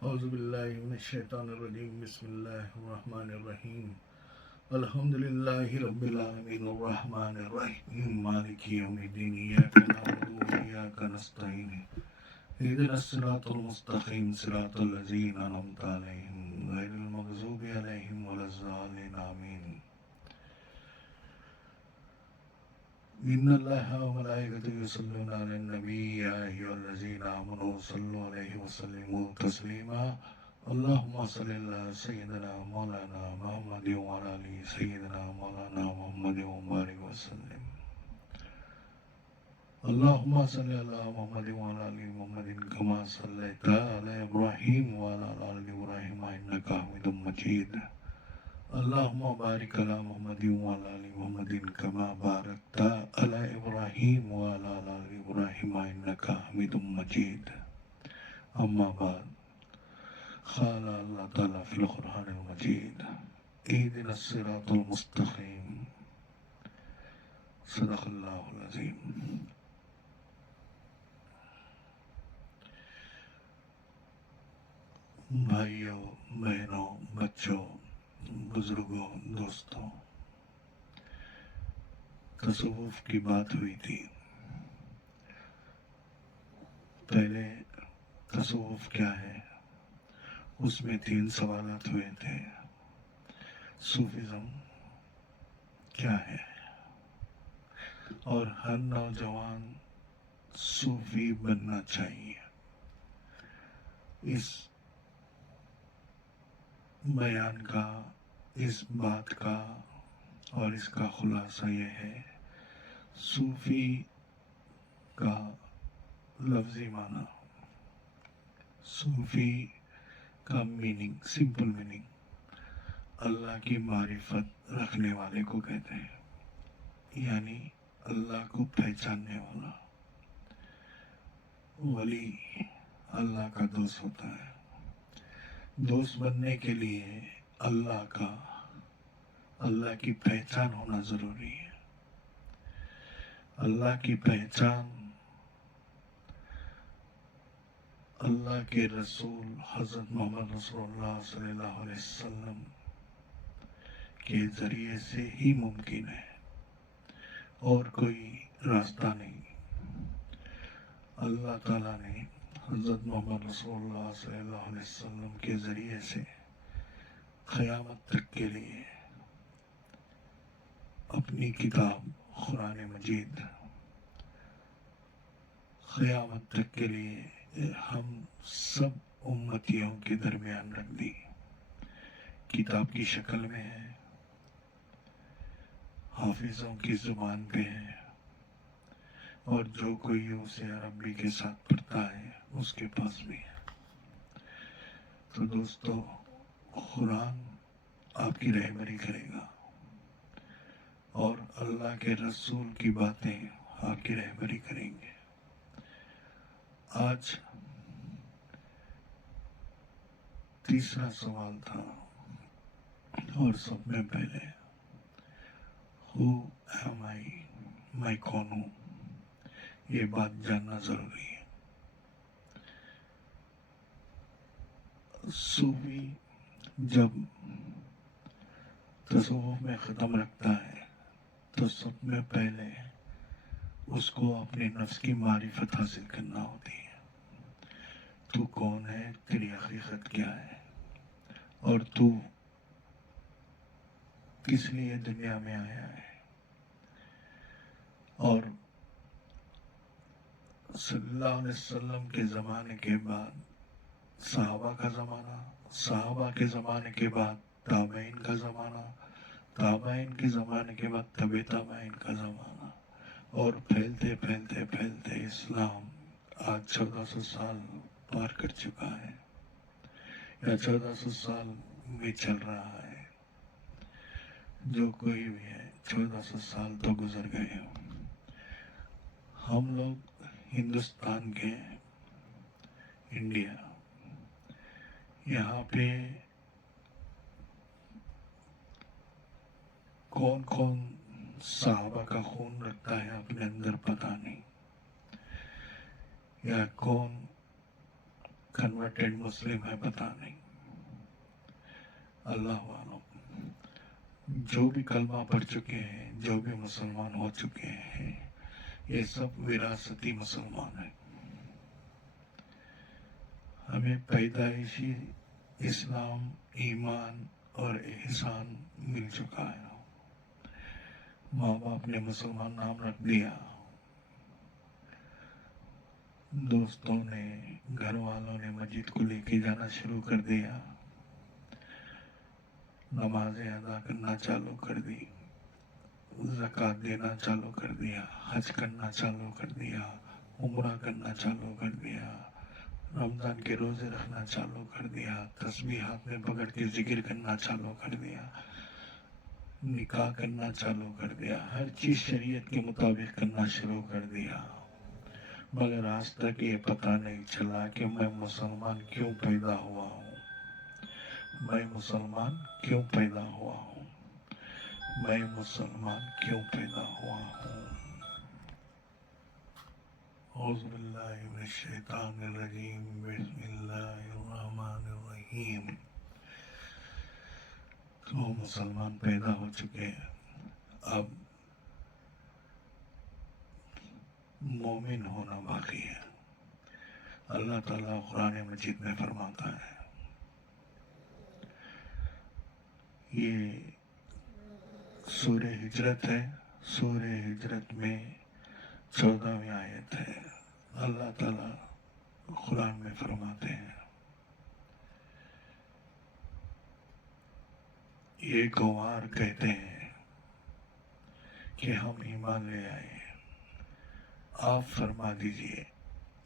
اعوذ باللہ من الشیطان الرجیم بسم اللہ الرحمن الرحیم الحمد للہ رب العالمین الرحمن الرحیم مالک یوم الدین ایاک نعبد و ایاک نستعین اهدنا الصراط المستقیم صراط الذین انعمت علیہم غیر المغضوب علیہم ولا الضالین آمین ان اللہ و ملائکتہ یصلون علی النبی یا ایھا الذین آمنوا صلوا علیہ وسلموا تسلیما اللہم صلی علی سیدنا مولانا محمد وعلی آل سیدنا مولانا محمد وبارک وسلم اللہم صلی علی محمد وعلی آل محمد کما صلیت علی ابراہیم وعلی آل ابراہیم انک حمید مجید اللہم بارک علی محمد وعلی آل محمد کما بارکت علی ابراہیم وعلی آل ابراہیم انک حمید مجید اما بعد قال اللہ تعالیٰ فی القرآن المجید اهدنا الصراط المستقیم صدق اللہ العظیم بھائیوں بہنوں بچوں بزرگوں دوستوں تصوف کی بات ہوئی تھی پہلے تصوف کیا ہے اس میں 3 سوالات ہوئے تھے صوفیزم کیا ہے اور ہر نوجوان صوفی بننا چاہیے اس بیان کا اس بات کا اور اس کا خلاصہ یہ ہے صوفی کا لفظی معنی صوفی کا میننگ سمپل میننگ اللہ کی معرفت رکھنے والے کو کہتے ہیں یعنی اللہ کو پہچاننے والا ولی اللہ کا دوست ہوتا ہے دوست بننے کے لیے اللہ کی پہچان ہونا ضروری ہے اللہ کی پہچان اللہ کے رسول حضرت محمد رسول اللہ صلی اللہ علیہ وسلم کے ذریعے سے ہی ممکن ہے اور کوئی راستہ نہیں اللہ تعالیٰ نے حضرت محمد رسول اللہ صلی اللہ علیہ وسلم کے ذریعے سے قیامت تک کے لیے اپنی کتاب قرآن مجید قیامت تک کے لیے ہم سب امتیوں کے درمیان رکھ دی کتاب کی شکل میں ہے حافظوں کی زبان پہ ہے اور جو کوئی اسے عربی کے ساتھ پڑھتا ہے اس کے پاس بھی ہے تو دوستو قرآن آپ کی رہبری کرے گا اور اللہ کے رسول کی باتیں آپ کی رہبری کریں گے آج تیسرا سوال تھا اور سب میں پہلے Who am I? میں کون ہوں یہ بات جاننا ضروری ہے صوفی جب تصوف میں ختم رکھتا ہے تو سب میں پہلے اس کو اپنے نفس کی معرفت حاصل کرنا ہوتی ہے تو کون ہے تیری حقیقت کیا ہے اور تو کس لیے دنیا میں آیا ہے اور صلی اللہ علیہ وسلم کے زمانے کے بعد صحابہ کا زمانہ صحابہ کے زمانے کے بعد تابعین کا زمانہ تابعین کے زمانے کے بعد تبع تابعین کا زمانہ اور پھیلتے پھیلتے پھیلتے اسلام آج 1400 سال پار کر چکا ہے یا 1400 سال میں چل رہا ہے جو کوئی بھی ہے 1400 سال تو گزر گئے ہم لوگ ہندوستان کے انڈیا یہاں پہ کون کون صحابہ کا خون رکھتا ہے اپنے اندر پتہ نہیں یا کون کنورٹڈ مسلم ہے پتہ نہیں، اللہ عالم۔ جو بھی کلمہ پڑھ چکے ہیں، جو بھی مسلمان ہو چکے ہیں، یہ سب وراثتی مسلمان ہیں۔ ہمیں پیدائشی اسلام، ایمان اور احسان مل چکا ہے۔ ماں باپ نے مسلمان نام رکھ دیا، دوستوں نے، گھر والوں نے مسجد کو لے کے جانا شروع کر دیا، نمازیں ادا کرنا چالو کر دی، زکوٰۃ دینا چالو کر دیا، حج کرنا چالو کر دیا، عمرہ کرنا چالو کر دیا، رمضان کے روزے رکھنا چالو کر دیا، تسبیح ہاتھ میں پکڑ کے ذکر کرنا چالو کر دیا، نکاح کرنا چالو کر دیا، ہر چیز شریعت کے مطابق کرنا شروع کر دیا، مگر آج تک یہ پتہ نہیں چلا کہ میں مسلمان کیوں پیدا ہوا ہوں، میں مسلمان کیوں پیدا ہوا ہوں، میں مسلمان کیوں پیدا ہوا ہوں۔ اعوذ باللہ من الشیطان الرجیم، بسم اللہ الرحمن الرحیم۔ تو مسلمان پیدا ہو چکے ہیں، اب مومن ہونا باقی ہے۔ اللہ تعالیٰ قرآن مجید میں فرماتا ہے، یہ سورہ ہجرت ہے، سورہ ہجرت میں 14ویں آیت ہے۔ اللہ تعالیٰ قرآن میں فرماتے ہیں، یہ گوار کہتے ہیں کہ ہم ایمان لے آئے، آپ فرما دیجئے،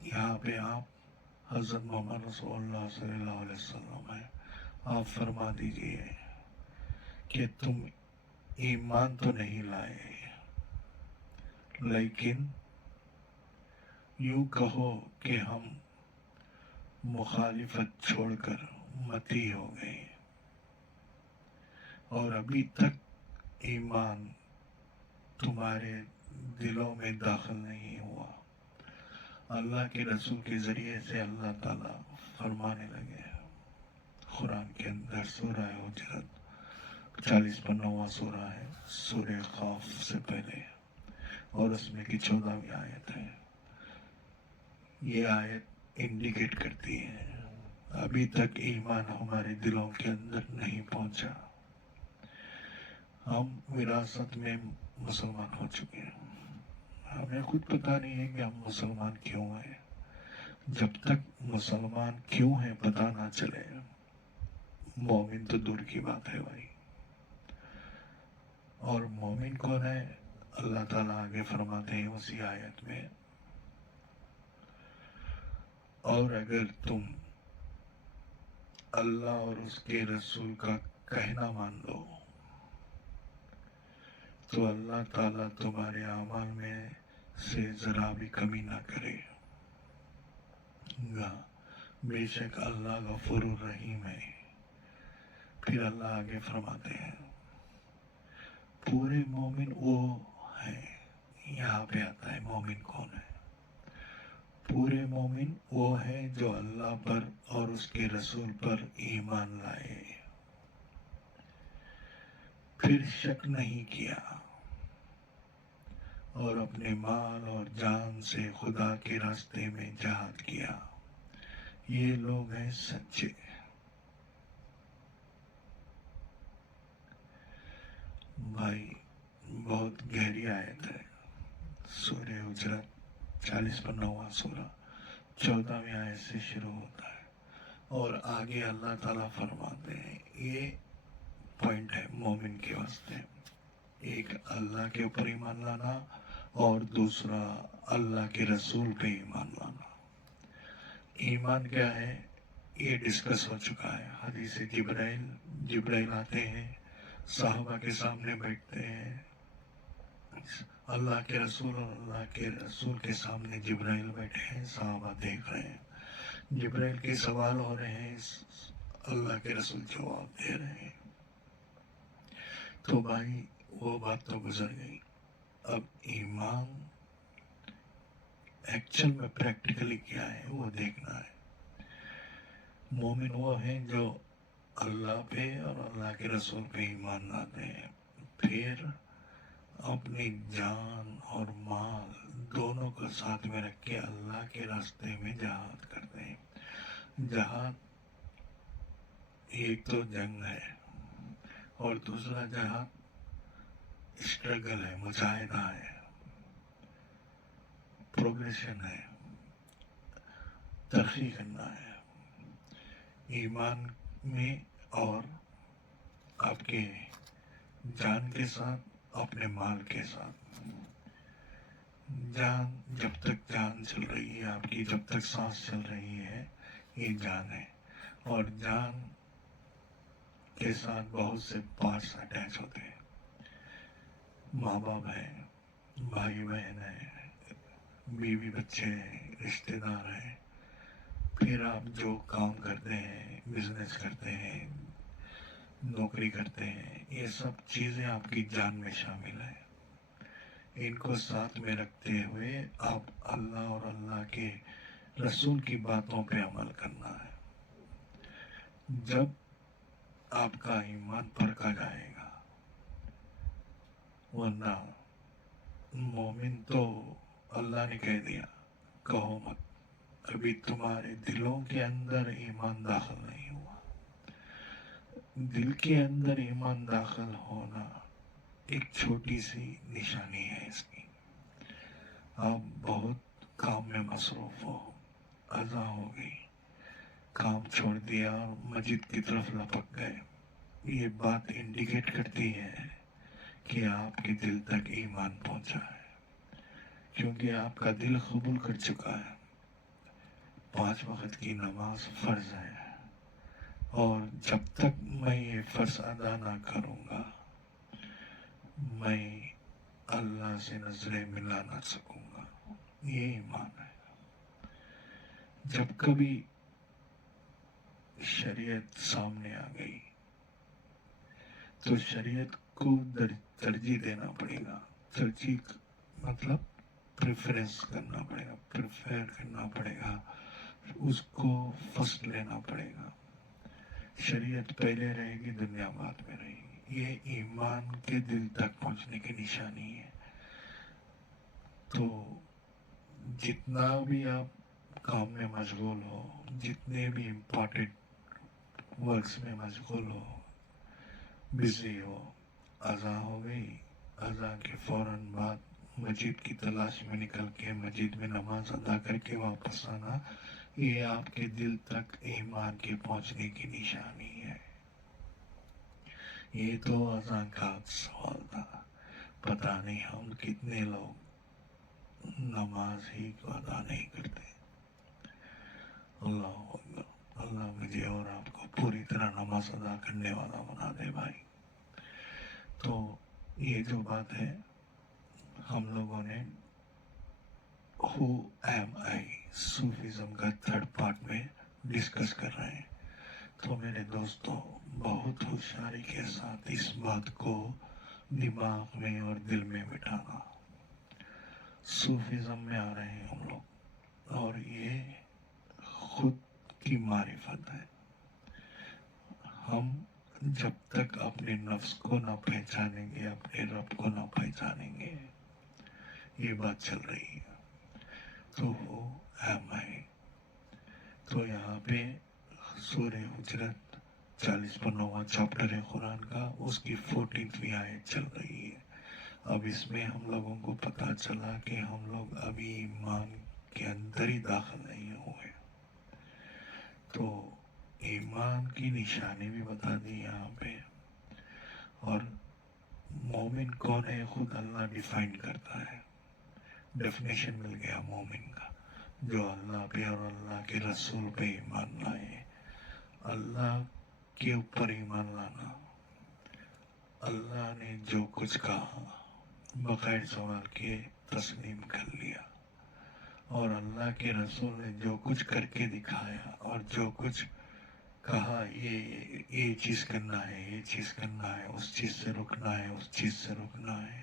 یہاں پہ آپ حضرت محمد رسول اللہ صلی اللہ علیہ وسلم ہیں، آپ فرما دیجئے کہ تم ایمان تو نہیں لائے، لیکن یوں کہو کہ ہم مخالفت چھوڑ کر متی ہو گئے، اور ابھی تک ایمان تمہارے دلوں میں داخل نہیں ہوا۔ اللہ کے رسول کے ذریعے سے اللہ تعالیٰ فرمانے لگے قرآن کے اندر، سورہ حجرت 40 سورہ ہے، سورہ قاف سے پہلے، اور اس میں کی 14ویں آیت ہے۔ یہ آیت انڈیکیٹ کرتی ہے ابھی تک ایمان ہمارے دلوں کے اندر نہیں پہنچا، ہم وراثت میں مسلمان ہو چکے ہیں، ہمیں خود پتہ نہیں ہے کہ ہم مسلمان کیوں ہیں۔ جب تک مسلمان کیوں ہیں پتہ نہ چلے، مومن تو دور کی بات ہے بھائی۔ اور مومن کون ہے؟ اللہ تعالیٰ آگے فرماتے ہیں اسی آیت میں، اور اگر تم اللہ اور اس کے رسول کا کہنا مان لو تو اللہ تعالیٰ تمہارے اعمال میں سے ذرا بھی کمی نہ کرے گا، بے شک اللہ غفور الرحیم ہے۔ پھر اللہ آگے فرماتے ہیں، پورے مومن وہ ہیں، یہاں پہ آتا ہے مومن کون ہے۔ پورے مومن وہ ہے جو اللہ پر اور اس کے رسول پر ایمان لائے، پھر شک نہیں کیا، اور اپنے مال اور جان سے خدا کے راستے میں جہاد کیا، یہ لوگ ہیں سچے۔ بھائی بہت گہری آیت ہے، سورہ حجرت 40 سورہ 14ویں آیت سے شروع ہوتا ہے، اور آگے اللہ تعالیٰ فرماتے ہیں، یہ پوائنٹ ہے مومن کے واسطے، ایک اللہ کے اوپر ایمان لانا، اور دوسرا اللہ کے رسول پہ ایمان لانا۔ ایمان کیا ہے یہ ڈسکس ہو چکا ہے، حدیث جبرائیل آتے ہیں، صحابہ کے سامنے بیٹھتے ہیں، اللہ کے رسول کے سامنے جبرائیل بیٹھے ہیں، صحابہ دیکھ رہے ہیں، جبرائیل کے سوال ہو رہے ہیں، اللہ کے رسول جواب دے رہے ہیں۔ تو بھائی وہ بات تو گزر گئی، اب ایمان ایکچول میں پریکٹیکلی کیا ہے وہ دیکھنا ہے۔ مومن وہ ہیں جو اللہ پہ اور اللہ کے رسول پہ ایمان لاتے ہیں، پھر اپنی جان اور مال دونوں کو ساتھ میں رکھ کے اللہ کے راستے میں جہاد کرتے ہیں۔ جہاد ایک تو جنگ ہے، اور دوسرا جہاد اسٹرگل ہے، مجاہدہ ہے، پروگریشن ہے، ترقی کرنا ہے ایمان میں، اور آپ کے جان کے ساتھ، اپنے مال کے ساتھ۔ جان، جب تک جان چل رہی ہے آپ کی، جب تک سانس چل رہی ہے، یہ جان ہے، اور جان کے ساتھ بہت سے پارٹس اٹیچ ہوتے ہیں، ماں باپ ہے، بھائی بہن ہے، بیوی بچے ہیں، رشتے دار ہیں، پھر آپ جو کام کرتے ہیں، بزنس کرتے ہیں، نوکری کرتے ہیں، یہ سب چیزیں آپ کی جان میں شامل ہیں۔ ان کو ساتھ میں رکھتے ہوئے آپ اللہ اور اللہ کے رسول کی باتوں پہ عمل کرنا ہے۔ جب آپ کا ایمان پرکھا جائے گا، ورنہ مومن تو اللہ نے کہہ دیا کہو مت، ابھی تمہارے دلوں کے اندر ایمان داخل نہیں ہوا۔ دل کے اندر ایمان داخل ہونا ایک چھوٹی سی نشانی ہے اس کی۔ آپ بہت کام میں مصروف ہو، اذان ہو گئی، کام چھوڑ دیا اور مسجد کی طرف لپک گئے، یہ بات انڈیکیٹ کرتی ہے کہ آپ کے دل تک ایمان پہنچا ہے، کیونکہ آپ کا دل قبول کر چکا ہے 5 وقت کی نماز فرض ہے، اور جب تک میں یہ فرض ادا نہ کروں گا میں اللہ سے نظریں ملا نہ سکوں گا، یہ ایمان ہے۔ جب کبھی شریعت سامنے آ گئی تو شریعت کو ترجیح دینا پڑے گا، ترجیح مطلب پریفرنس کرنا پڑے گا، پریفر کرنا پڑے گا، اس کو فرسٹ لینا پڑے گا۔ شریعت پہلے رہے گی، دنیا بعد میں رہے گی، یہ ایمان کے دل تک پہنچنے کی نشانی ہے۔ تو جتنا بھی آپ کام میں مشغول ہو، جتنے بھی امپورٹنٹ ورکس میں مشغول ہو، بزی ہو، اذان ہو گئی، اذان کے فوراً بعد مسجد کی تلاش میں نکل کے مسجد میں نماز ادا کر کے واپس آنا، یہ آپ کے دل تک ایمان کے پہنچنے کی نشانی ہے۔ یہ تو اذان کا سوال تھا، پتہ نہیں ہم کتنے لوگ نماز ہی کو ادا نہیں کرتے۔ اللہ اکبر، اللہ مجھے اور آپ کو پوری طرح نماز ادا کرنے والا بنا دے بھائی۔ تو یہ جو بات ہے ہم لوگوں نے ہو ایم آئی صوفیزم کا 3rd پارٹ میں ڈسکس کر رہے ہیں۔ تو میرے دوستوں، بہت ہوشیاری کے ساتھ اس بات کو دماغ میں اور دل میں بٹھانا۔ صوفیزم میں آ رہے ہیں ہم لوگ، اور یہ خود کی معرفت ہے۔ ہم جب تک اپنے نفس کو نہ پہچانیں گے، اپنے رب کو نہ پہچانیں گے، یہ بات چل رہی ہے۔ تو وہ ایم ہے۔ تو یہاں پہ سورہ حجرت 40واں چیپٹر ہے قرآن کا، اس کی 14ویں آیت چل رہی ہے۔ اب اس میں ہم لوگوں کو پتا چلا کہ ہم لوگ ابھی ایمان کے اندر ہی داخل نہیں ہوئے۔ تو ایمان کی نشانی بھی بتا دی یہاں پہ، اور مومن کون ہے خود اللہ ڈیفائن کرتا ہے۔ ڈیفینیشن مل گیا مومن کا، جو اللہ پہ اور اللہ کے رسول پہ ایمان لائے۔ اللہ کے اوپر ایمان لانا، اللہ نے جو کچھ کہا بغیر سوال کے تسلیم کر لیا، اور اللہ کے رسول نے جو کچھ کر کے دکھایا اور جو کچھ کہا، یہ چیز کرنا ہے، یہ چیز کرنا ہے، اس چیز سے رکنا ہے، اس چیز سے رکنا ہے،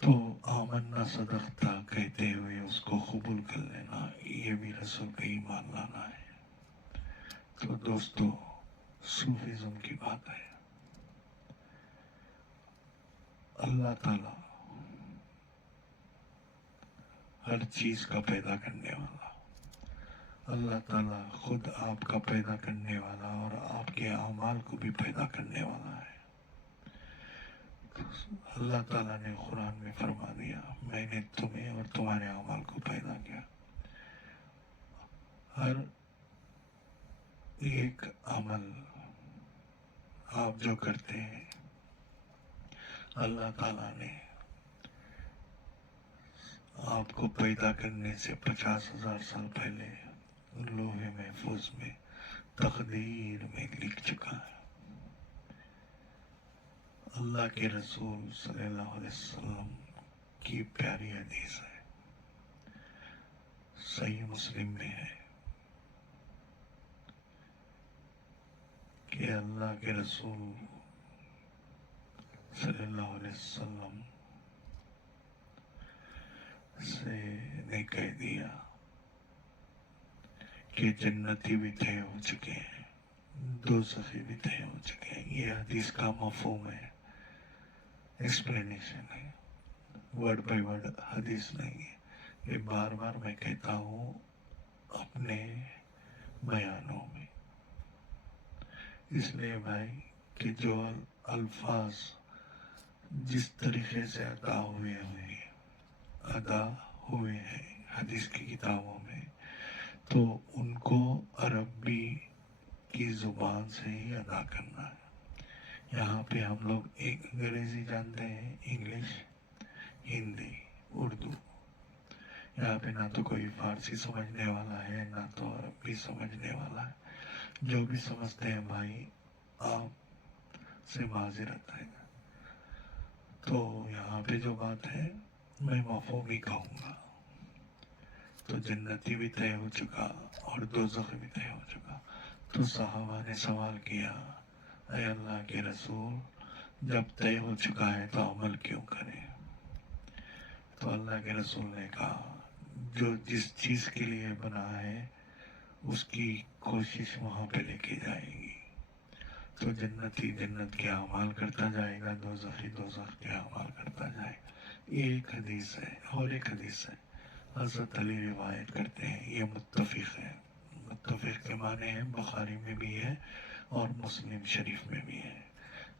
تو آمنا صدقتا کہتے ہوئے اس کو قبول کر لینا، یہ بھی رسول پہ ایمان لانا ہے۔ تو دوستو صوفیزم کی بات ہے. اللہ تعالی ہر چیز کا پیدا کرنے والا، اللہ تعالیٰ خود آپ کا پیدا کرنے والا اور آپ کے اعمال کو بھی پیدا کرنے والا ہے. اللہ تعالیٰ نے قرآن میں فرما دیا میں نے تمہیں اور تمہارے اعمال کو پیدا کیا. ہر ایک عمل آپ جو کرتے ہیں اللہ تعالیٰ نے آپ کو پیدا کرنے سے 50,000 سال پہلے لوح محفوظ میں تقدیر میں لکھ چکا ہے. اللہ کے رسول صلی اللہ علیہ وسلم کی پیاری حدیث ہے، صحیح مسلم میں ہے کہ اللہ کے رسول صلی اللہ علیہ وسلم سے نے کہہ دیا کہ جنتی بھی طے ہو چکے ہیں، دوزخی بھی طے ہو چکے ہیں. یہ حدیث کا مفہوم ہے، ایکسپلینیشن ہے، ورڈ بائی ورڈ حدیث نہیں ہے. یہ بار بار میں کہتا ہوں اپنے بیانوں میں، اس لیے بھائی کہ جو الفاظ جس طریقے سے ادا ہوئے ہیں حدیث کی کتابوں میں، تو ان کو عربی کی زبان سے ہی ادا کرنا ہے. یہاں پہ ہم لوگ ایک انگریزی جانتے ہیں، انگلش، ہندی، اردو. یہاں پہ نہ تو کوئی فارسی سمجھنے والا ہے نہ تو عربی سمجھنے والا ہے. جو بھی سمجھتے ہیں بھائی آپ سے معذرت ہے. تو یہاں پہ جو بات ہے میں مفہوم ہی کہوں گا. تو جنتی بھی طے ہو چکا اور دوزخ بھی طے ہو چکا. تو صحابہ نے سوال کیا اے اللہ کے رسول جب طے ہو چکا ہے تو عمل کیوں کریں؟ تو اللہ کے رسول نے کہا جو جس چیز کے لیے بنا ہے اس کی کوشش وہاں پہ لے کے جائے گی. تو جنتی جنت کے اعمال کرتا جائے گا، دوزخی دوزخ کے اعمال کرتا جائے گا. یہ ایک حدیث ہے. اور ایک حدیث ہے حضرت علی روایت کرتے ہیں، یہ متفق ہے. متفق کے معنی ہے بخاری میں بھی ہے اور مسلم شریف میں بھی ہے.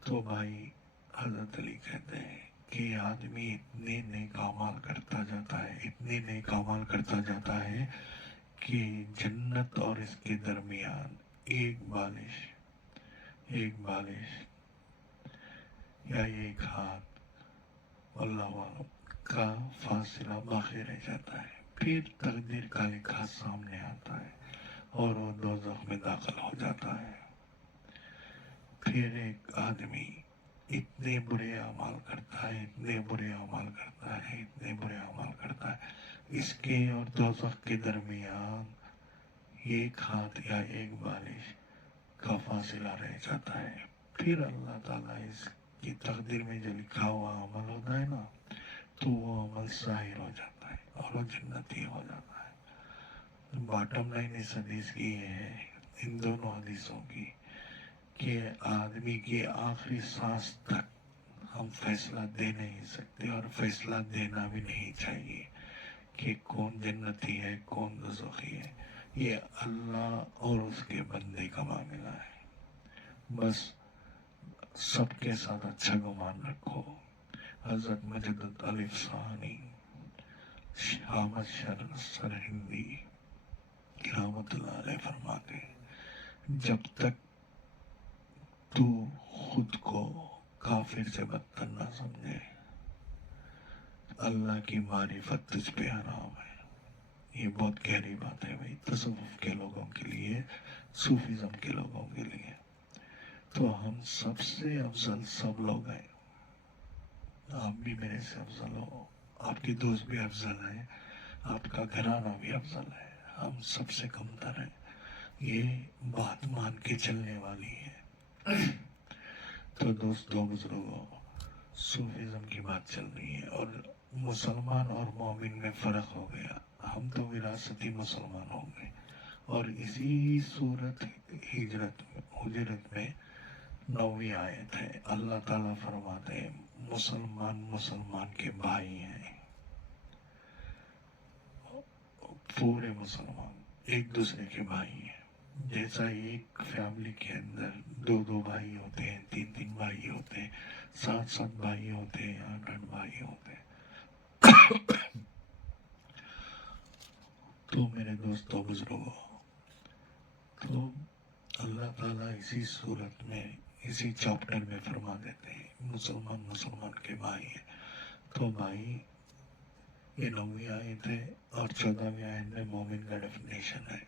تو بھائی حضرت علی کہتے ہیں کہ آدمی اتنے نیک اعمال کرتا جاتا ہے، اتنے نیک اعمال کرتا جاتا ہے کہ جنت اور اس کے درمیان ایک بالش یا ایک ہاتھ اللہ عالم کا فاصلہ باقی رہ جاتا ہے. پھر تقدیر کا لکھا سامنے آتا ہے اور وہ دوزخ میں داخل ہو جاتا ہے. پھر ایک آدمی اتنے برے اعمال کرتا ہے، اتنے برے اعمال کرتا ہے، اتنے برے اعمال کرتا ہے، اس کے اور دوزخ کے درمیان ایک ہاتھ یا ایک بالش کا فاصلہ رہ جاتا ہے. پھر اللہ تعالیٰ اس کی تقدیر میں جو لکھا ہوا عمل ہوتا ہے نا تو وہ عمل ظاہر ہو جاتا ہے اور وہ جنتی ہو جاتا ہے. باٹم لائن اس حدیث کی یہ ہے، ان دونوں حدیثوں کی، کہ آدمی کی آخری سانس تک ہم فیصلہ دے نہیں سکتے اور فیصلہ دینا بھی نہیں چاہیے کہ کون جنتی ہے کون دوزخی ہے. یہ اللہ اور اس کے بندے کا معاملہ ہے. بس سب کے ساتھ اچھا گمان رکھو. حضرت مجدد الف ثانی احمد سرہندی رحمت اللہ علیہ فرماتے ہیں جب تک تو خود کو کافر سے بدتر نہ سمجھے اللہ کی معرفت تجھ پہ حرام ہے. یہ بہت گہری بات ہے بھائی، تصوف کے لوگوں کے لیے، صوفیزم کے لوگوں کے لیے. تو ہم سب سے افضل سب لوگ ہیں. آپ بھی میرے سے افضل ہو، آپ کے دوست بھی افضل ہیں، آپ کا گھرانہ بھی افضل ہے، ہم سب سے کمتر ہیں. یہ بات مان کے چلنے والی ہے. تو دوستوں بزرگوں صوفیزم کی بات چل رہی ہے اور مسلمان اور مومن میں فرق ہو گیا. ہم تو وراثتی مسلمان ہوں گے اور اسی صورت حجرت میں 9ویں آیت ہے. اللہ تعالیٰ فرماتے ہیں مسلمان کے بھائی ہیں. پورے مسلمان ایک دوسرے کے بھائی ہیں. جیسا ایک فیملی کے اندر 2 بھائی ہوتے ہیں، 3 بھائی ہوتے ہیں، 7 بھائی ہوتے ہیں، 8 بھائی ہوتے ہیں. تو میرے دوستوں بزرگوں، تو اللہ تعالیٰ اسی صورت میں اسی چیپٹر میں فرما دیتے ہیں مسلمان کے بھائی ہیں. تو بھائی یہ 9ویں آیت ہے اور 14ویں آیت میں مومن کا ڈیفینیشن ہے.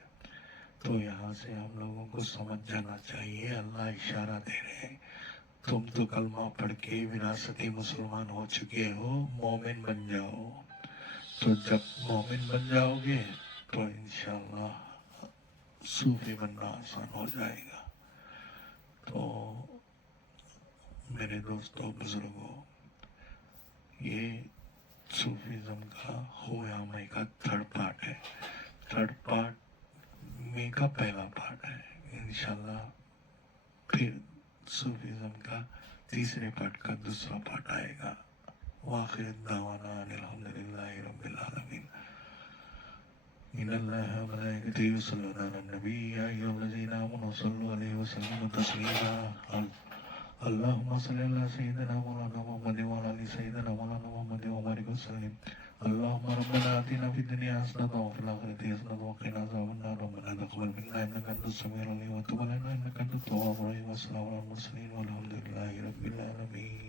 تو یہاں سے ہم لوگوں کو سمجھ جانا چاہیے. اللہ اشارہ دے رہے ہیں تم تو کلمہ پڑھ کے وراثتی مسلمان ہو چکے ہو، مومن بن جاؤ. تو جب مومن بن جاؤ گے تو انشاءاللہ صوفی بننا آسان ہو جائے گا. تو میرے دوستوں بزرگوں، یہ صوفیزم کا ہویامے کا 3rd پارٹ ہے. 3rd پارٹ میں کا پہلا پارٹ ہے. انشاءاللہ پھر صوفیزم کا تیسرے پارٹ کا دوسرا پارٹ آئے گا. وآخر دعوانا ان الحمدللہ رب العالمین. ان اللہ و ملائکتہ یصلون علی النبی یا ایھا الذین آمنوا صلوا علیہ وسلموا تسلیما. اللهم صل على سيدنا مولانا محمد وعلى ال سيدنا مولانا محمد وبارك وسلم. اللهم ربنا آتنا في الدنيا حسنة وفي الآخرة حسنة وقنا عذاب النار. ربنا تقبل منا إنك أنت السميع العليم وتب علينا إنك أنت التواب الرحيم. والسلام على المرسلين والحمد لله رب العالمين.